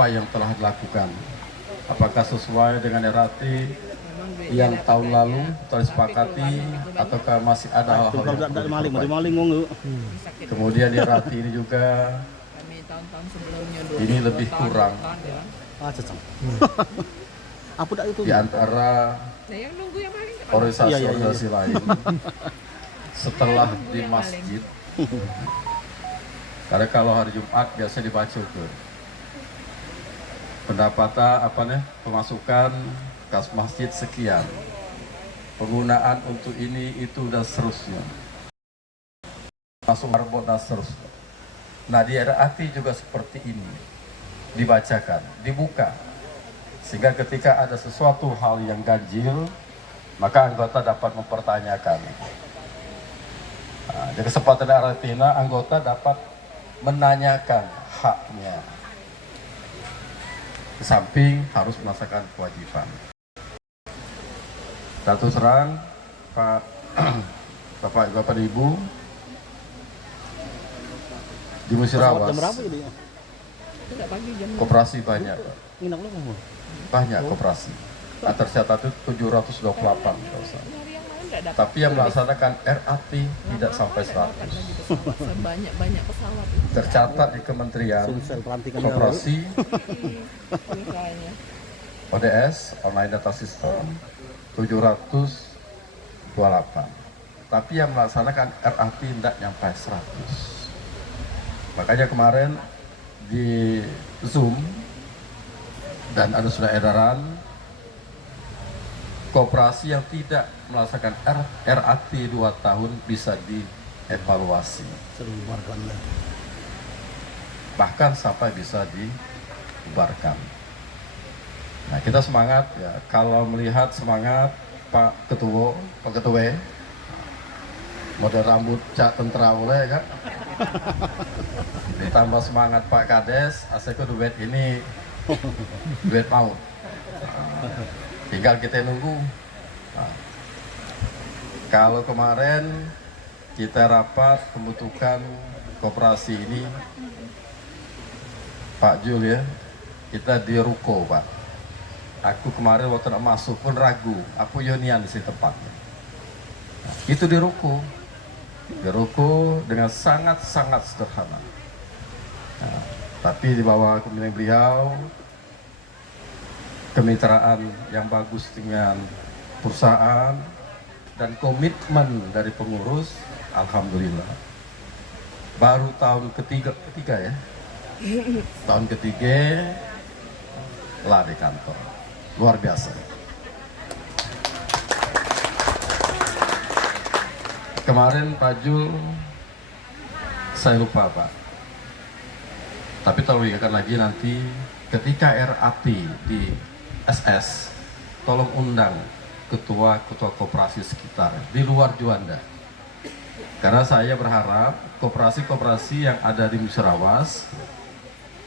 apa yang telah dilakukan. Apakah sesuai dengan RAT yang tahun lalu telah disepakati, ataukah masih ada hal-hal yang perlu diperbaiki. Kemudian RAT ini juga ini lebih kurang di antara organisasi lain setelah di masjid. Karena kalau hari Jumat biasa dibaca ke pendapatan pemasukan kas masjid sekian, penggunaan untuk ini itu dan seterusnya, masuk marbot dan seterusnya. Nah di RAT juga seperti ini dibacakan, dibuka, sehingga ketika ada sesuatu hal yang ganjil maka anggota dapat mempertanyakan. Nah, di kesempatan RAT ini anggota dapat menanyakan haknya, di samping harus melaksanakan kewajiban. Satu serang Pak Bapak Ibu di Musirawas koperasi banyak, banyak koperasi. Tercatat itu 728 tapi yang melaksanakan RAT tidak sampai 100. Banyak pesawat Tercatat di Kementerian Koperasi ODS Online Data System 728, tapi yang melaksanakan RAT tidak nyampe 100. Makanya kemarin di Zoom dan ada sudah edaran koperasi yang tidak melaksanakan RAT 2 tahun bisa dievaluasi, bahkan sampai bisa dibubarkan. Nah kita semangat ya, kalau melihat semangat Pak Ketua, model rambut cak tentara oleh kan, ditambah semangat Pak Kades, aseko duet ini duet maut. Tinggal kita nunggu. Nah, kalau kemarin kita rapat pembentukan koperasi ini, Pak Jul ya, kita di ruko Pak. Aku kemarin waktu nak masuk pun ragu, aku Yonian di situ tempatnya. Nah, itu di ruko dengan sangat-sangat sederhana. Nah, tapi di bawah kepemimpinan beliau, kemitraan yang bagus dengan perusahaan dan komitmen dari pengurus, alhamdulillah. Baru tahun ketiga ya, tahun ketiga lah di kantor, luar biasa. Kemarin Pak Jul, saya lupa Pak, tapi tolong ingatkan lagi nanti ketika RAT di SS, tolong undang ketua-ketua koperasi sekitar di luar Juanda. Karena saya berharap koperasi-koperasi yang ada di Musirawas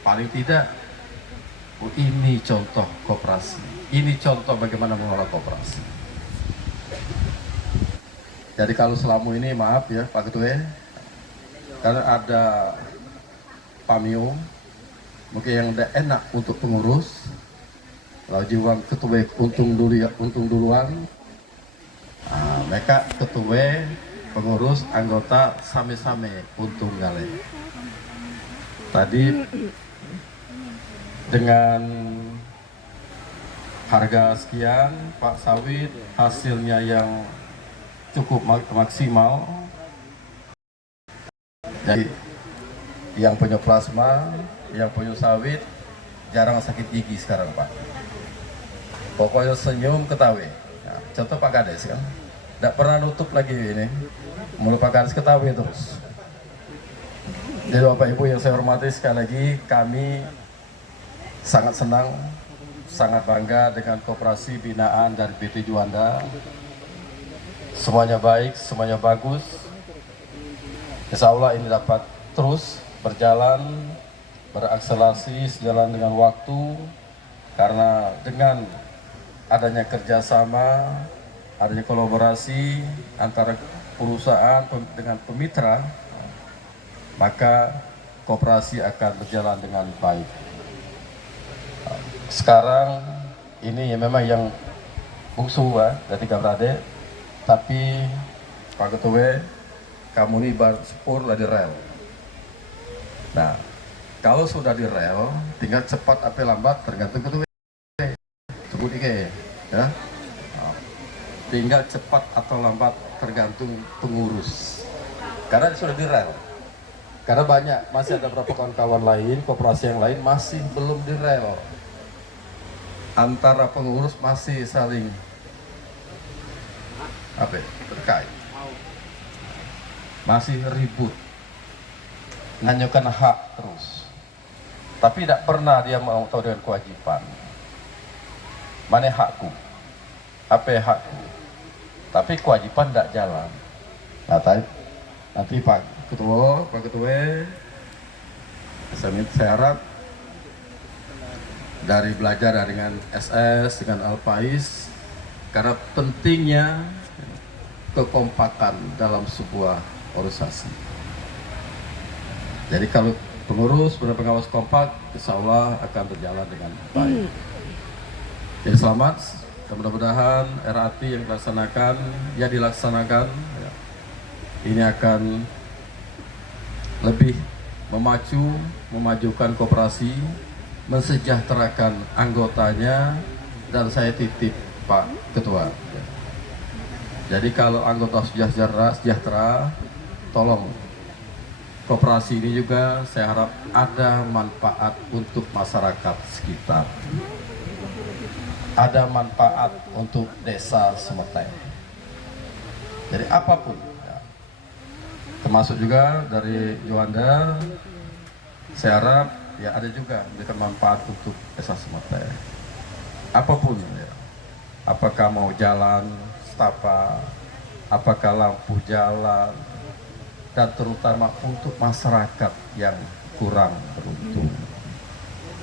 paling tidak ini contoh koperasi, ini contoh bagaimana mengelola koperasi. Jadi kalau selama ini maaf ya Pak Ketua, karena ada pamio mungkin yang tidak enak untuk pengurus, lalu jiwa ketua untung duluan, nah, mereka ketua pengurus anggota same-same untung gale. Tadi dengan harga sekian Pak Sawit, hasilnya yang cukup maksimal, jadi yang punya plasma, yang punya sawit jarang sakit gigi sekarang Pak. Pokoknya senyum ketawa. Nah, contoh Pak Kades kan, tidak pernah nutup lagi ini, mulut Pak Kades ketawa terus. Jadi Bapak Ibu yang saya hormati, sekali lagi kami sangat senang, sangat bangga dengan koperasi binaan dari PT Juanda. Semuanya baik, semuanya bagus. Insya Allah ini dapat terus berjalan, berakselerasi sejalan dengan waktu, karena dengan adanya kerjasama, adanya kolaborasi antara perusahaan dengan pemitra, maka koperasi akan berjalan dengan baik. sekarang ini ya memang yang bungsu dari tiga beradik, tapi Pak Ketua, kamu ini baru sepur lah di rel. Nah, kalau sudah di rel, tinggal cepat atau lambat tergantung Ketua. Sebut ya. Nah, tinggal cepat atau lambat tergantung pengurus. Karena sudah di rel. Karena banyak, masih ada beberapa kawan-kawan lain, koperasi yang lain masih belum di rel. Antara pengurus masih saling terkait, masih ribut, nanyakan hak terus, tapi tidak pernah dia mau tahu dengan kewajiban. Mana hakku? Apa hakku? Tapi kewajiban tidak jalan. Nah, nanti Pak Ketua, saya harap dari belajar dengan SS, dengan Alpais, karena pentingnya kekompakan dalam sebuah organisasi. Jadi kalau pengurus dan pengawas kompak, insya Allah akan berjalan dengan baik. Jadi selamat, mudah-mudahan RAT yang dilaksanakan, ini akan lebih memajukan koperasi, mensejahterakan anggotanya, dan saya titip Pak Ketua. Jadi kalau anggota sejahtera, tolong koperasi ini juga saya harap ada manfaat untuk masyarakat sekitar. Ada manfaat untuk desa Semeteng. Jadi apapun, termasuk juga dari Juanda, saya harap ya ada juga memberikan manfaat untuk desa Semeteng. Apapun ya, apakah mau jalan setapak, apakah lampu jalan, dan terutama untuk masyarakat yang kurang beruntung.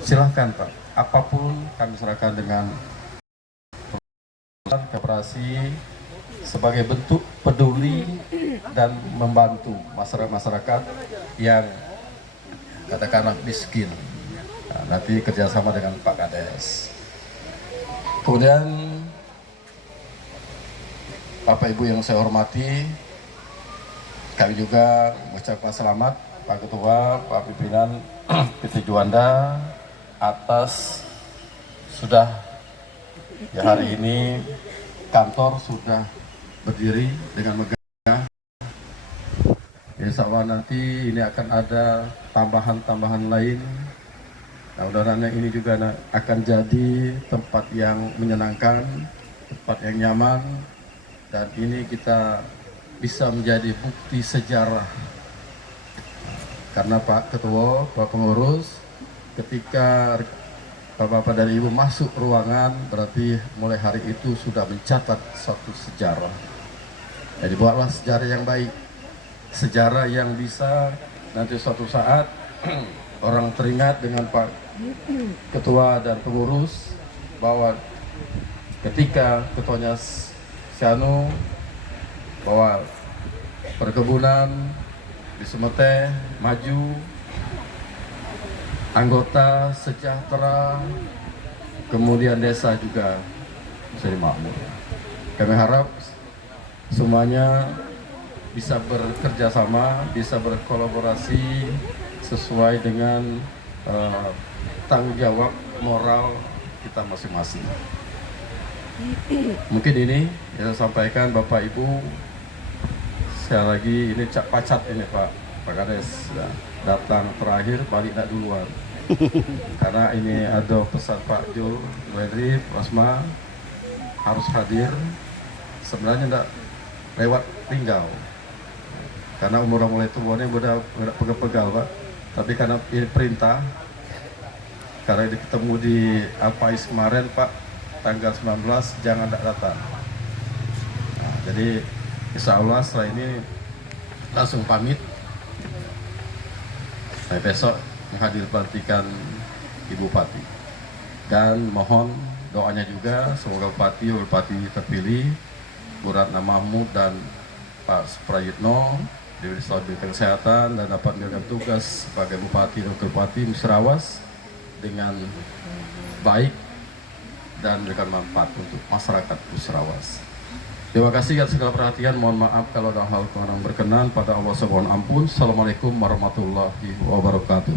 Silahkan Pak, apapun kami serahkan dengan koperasi sebagai bentuk peduli dan membantu masyarakat yang katakanlah miskin. Nah, nanti kerjasama dengan Pak Kades. Kemudian Bapak Ibu yang saya hormati, kami juga mengucapkan selamat Pak Ketua, Pak Pimpinan PT Juanda atas sudah hari ini kantor sudah berdiri dengan megah. Insya Allah nanti ini akan ada tambahan-tambahan lain. Nah, mudah-mudahan ini juga akan jadi tempat yang menyenangkan, tempat yang nyaman, dan ini kita bisa menjadi bukti sejarah. Karena Pak Ketua, Pak Pengurus, ketika Bapak-bapak dan Ibu masuk ruangan, berarti mulai hari itu sudah mencatat suatu sejarah. Jadi buatlah sejarah yang baik, sejarah yang bisa nanti suatu saat orang teringat dengan Pak Ketua dan Pengurus bahwa ketika ketuanya Sianu bahwa perkebunan di Semeteng maju, anggota sejahtera, kemudian desa juga bisa dimakmur. Kami harap semuanya bisa bekerja sama, bisa berkolaborasi sesuai dengan tanggung jawab moral kita masing-masing. Mungkin ini yang saya sampaikan Bapak Ibu. Saya lagi ini pacat ini Pak Kades datang terakhir, balik tak duluan. Karena ini ada pesan Pak Jul, Wedri, Asma harus hadir. Sebenarnya tidak lewat tinggal. Karena umur mulai tuanya udah pegal-pegal Pak. Tapi karena ini perintah, karena ini ketemu di Alpais kemarin Pak, tanggal 19 jangan tak datang. Nah, jadi insya Allah setelah ini langsung pamit. Saya besok menghadir pelantikan Ibu Bupati dan mohon doanya juga semoga Bupati terpilih Bu Ratna Mahmud dan Pak Suprayitno diberi kesehatan dan dapat menjalankan tugas sebagai Bupati dan Wakil Bupati Musirawas dengan baik dan memberikan manfaat untuk masyarakat Musrawas. Terima kasih atas segala perhatian. Mohon maaf kalau ada hal kurang berkenan. Pada Allah saya mohon ampun. Assalamualaikum warahmatullahi wabarakatuh.